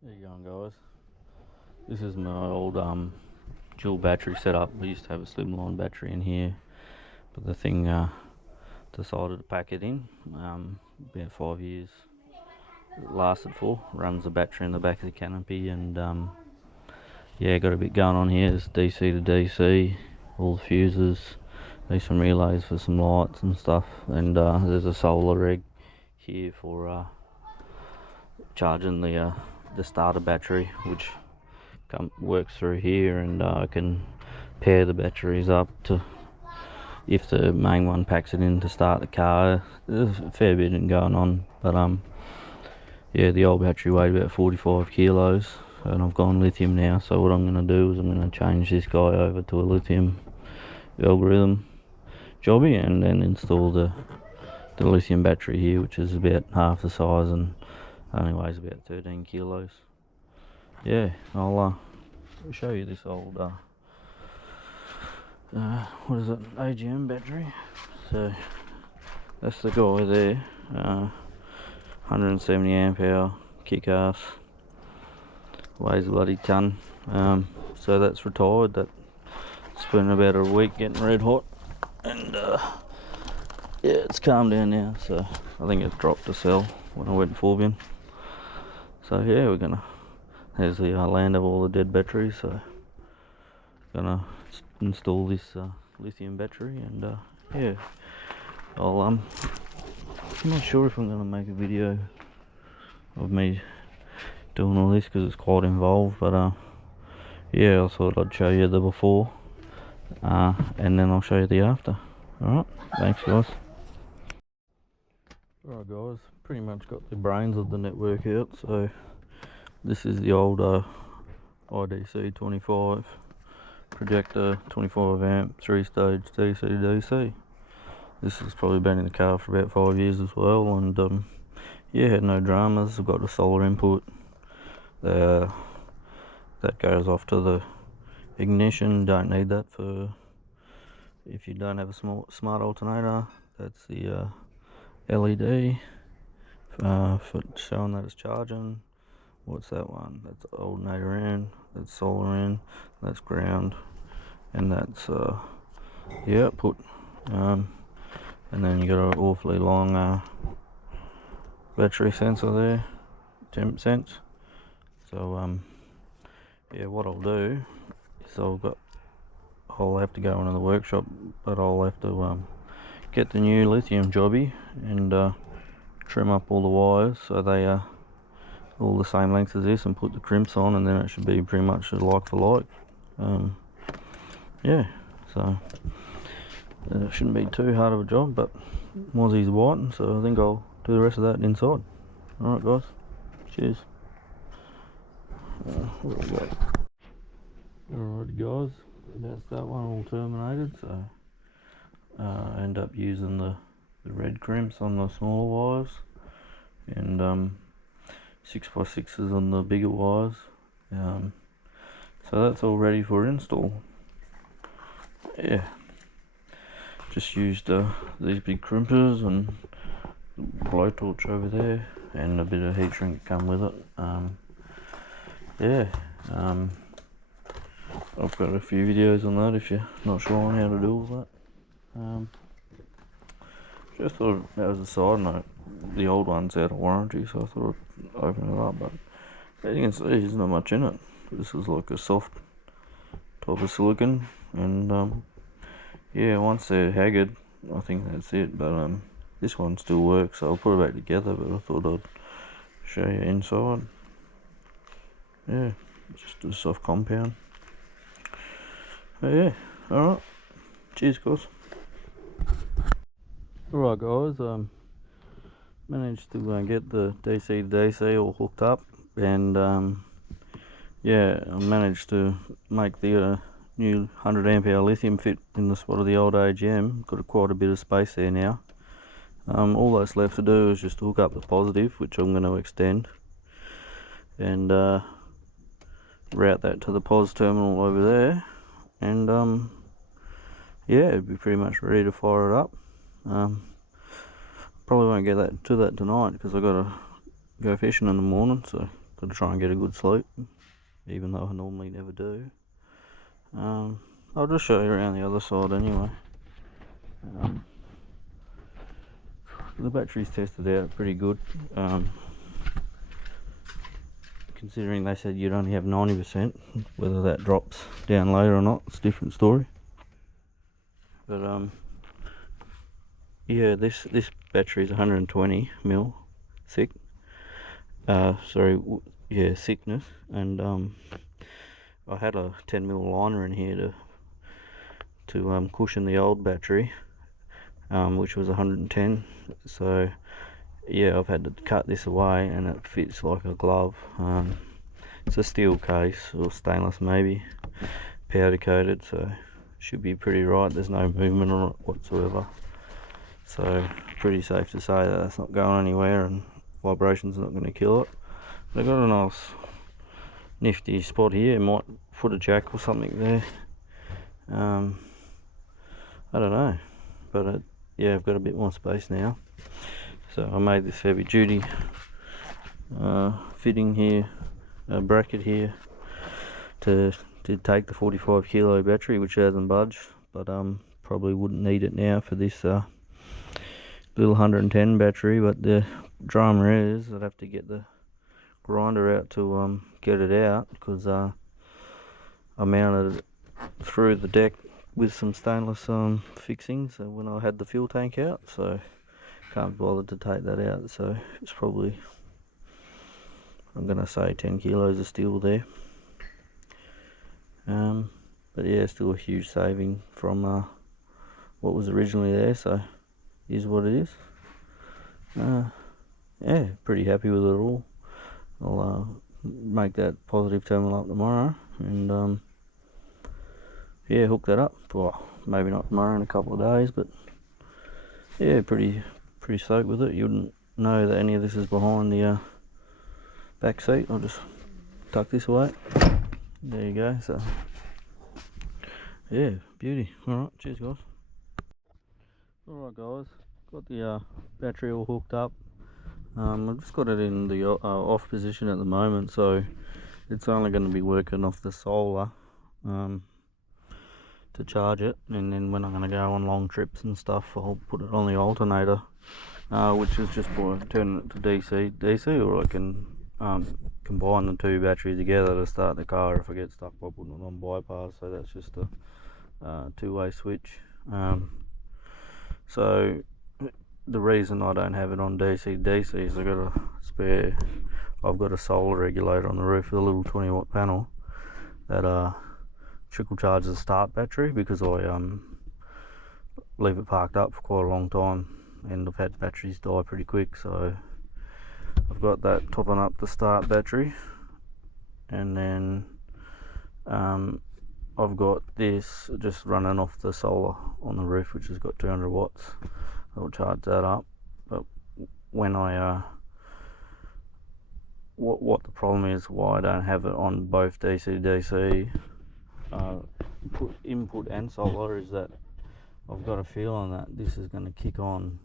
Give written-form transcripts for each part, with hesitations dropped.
There you go, guys. This is my old dual battery setup. We used to have a slimline battery in here, but the thing decided to pack it in. About 5 years it lasted for. Runs the battery in the back of the canopy, and yeah, got a bit going on here. It's DC to DC, all the fuses, need some relays for some lights and stuff, and there's a solar reg here for charging the starter battery, which works through here, and I can pair the batteries up to, if the main one packs it in to start the car. There's a fair bit going on, but yeah, the old battery weighed about 45 kilos, and I've gone lithium now. So what I'm going to do is I'm going to change this guy over to a lithium algorithm jobby, and then install the lithium battery here, which is about half the size and only weighs about 13 kilos. Yeah, I'll show you this old what is it, AGM battery. So that's the guy there, 170 amp hour kick-ass, weighs a bloody ton. So that's retired. That's been about a week getting red hot, and yeah, it's calmed down now. So I think it dropped to sell when I went Forbian. So yeah, we're gonna, there's the land of all the dead batteries. So gonna install this lithium battery, and yeah, I'm not sure if I'm gonna make a video of me doing all this because it's quite involved, but yeah, I thought I'd show you the before, and then I'll show you the after. Alright, thanks guys. Alright guys, pretty much got the brains of the network out. So this is the old IDC25 Projecta 25 amp 3-stage DC to DC. This has probably been in the car for about 5 years as well, and yeah, had no dramas. I've got a solar input that goes off to the ignition. Don't need that for if you don't have a smart alternator. That's the LED for showing that it's charging. What's that one? That's alternator in, that's solar in, that's ground, and that's the output. And then you got an awfully long battery sensor there, temp sense. So yeah, what I'll do is I'll have to go into the workshop, but I'll have to get the new lithium jobby and trim up all the wires so they are all the same length as this, and put the crimps on, and then it should be pretty much like for like. Yeah, so it shouldn't be too hard of a job, but Mozzie's whiting, so I think I'll do the rest of that inside. Alright guys, cheers. What do we got? Alright guys, that's that one all terminated, so I end up using the red crimps on the smaller wires, and 6x6s on the bigger wires. So that's all ready for install. Yeah, just used these big crimpers and blowtorch over there, and a bit of heat shrink to come with it. Yeah, I've got a few videos on that if you're not sure on how to do all that. Just thought, that was a side note, the old one's out of warranty, so I thought I'd open it up, but as you can see, there's not much in it. This is like a soft type of silicon, and yeah, once they're haggard, I think that's it. But this one still works, so I'll put it back together, but I thought I'd show you inside. Yeah, just a soft compound. But yeah, alright, cheers guys. Alright guys, managed to get the DC to DC all hooked up, and yeah, I managed to make the new 100 amp hour lithium fit in the spot of the old AGM. Got quite a bit of space there now. All that's left to do is just hook up the positive, which I'm going to extend, and route that to the pos terminal over there, and yeah, it'd be pretty much ready to fire it up. Probably won't get that tonight because I got to go fishing in the morning, so got to try and get a good sleep, even though I normally never do. I'll just show you around the other side anyway. The battery's tested out pretty good, considering they said you'd only have 90%. Whether that drops down later or not, it's a different story. But yeah, this battery is 120 mil thick. Thickness, and I had a 10 mil liner in here to cushion the old battery, which was 110. So yeah, I've had to cut this away, and it fits like a glove. It's a steel case, or stainless maybe, powder coated, so should be pretty right. There's no movement on it whatsoever, so pretty safe to say that it's not going anywhere and vibration's not going to kill it. But I got a nice nifty spot here. Might put a jack or something there. I don't know, but yeah, I've got a bit more space now. So I made this heavy duty fitting here, bracket here, to take the 45 kilo battery, which hasn't budged, but probably wouldn't need it now for this little 110 battery. But the drama is I'd have to get the grinder out to get it out, because I mounted it through the deck with some stainless fixings when I had the fuel tank out, so can't bother to take that out. So it's probably, I'm gonna say 10 kilos of steel there. But yeah, still a huge saving from what was originally there, so is what it is. Yeah, pretty happy with it all. I'll make that positive terminal up tomorrow, and yeah, hook that up. Well, maybe not tomorrow, in a couple of days, but yeah, pretty stoked with it. You wouldn't know that any of this is behind the back seat. I'll just tuck this away. There you go. So yeah, beauty. Alright, cheers guys. Alright guys, got the battery all hooked up. I've just got it in the off position at the moment, so it's only going to be working off the solar to charge it, and then when I'm going to go on long trips and stuff, I'll put it on the alternator, which is just by turning it to DC, or I can combine the two batteries together to start the car if I get stuck by putting it on bypass. So that's just a two-way switch. So the reason I don't have it on DC is I've got a solar regulator on the roof with a little 20 watt panel that trickle charges the start battery, because I leave it parked up for quite a long time, and I've had batteries die pretty quick. So I've got that topping up the start battery, and then I've got this just running off the solar on the roof, which has got 200 watts. I'll charge that up. But when I what the problem is, why I don't have it on both DC to DC input and solar, is that I've got a feeling that this is going to kick on,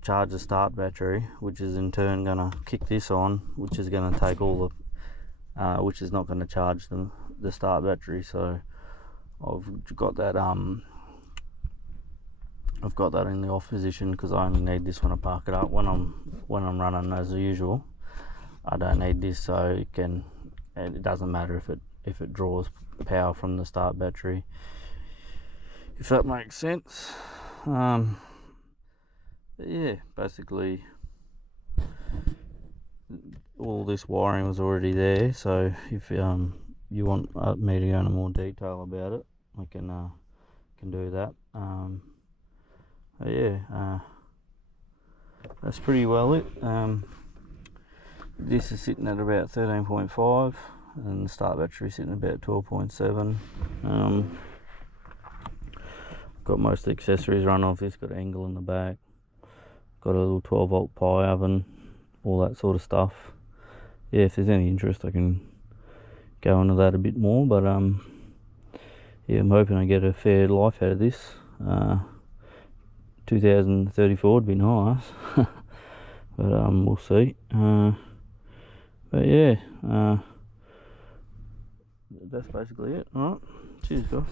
charge the start battery, which is in turn going to kick this on, which is going to take all the which is not going to charge the start battery. So I've got that in the off position, because I only need this when I park it up. When I'm running as usual, I don't need this, so it doesn't matter if it draws power from the start battery, if that makes sense. But yeah, basically all this wiring was already there, so if you want me to go into more detail about it, I can do that. But yeah, that's pretty well it. This is sitting at about 13.5, and the start battery sitting at about 12.7. Got most of the accessories run off this. Got an angle in the back, got a little 12 volt pie oven, all that sort of stuff. Yeah, if there's any interest, I can go into that a bit more, but yeah, I'm hoping I get a fair life out of this. 2034 would be nice, but we'll see. But yeah, that's basically it. Alright, cheers guys.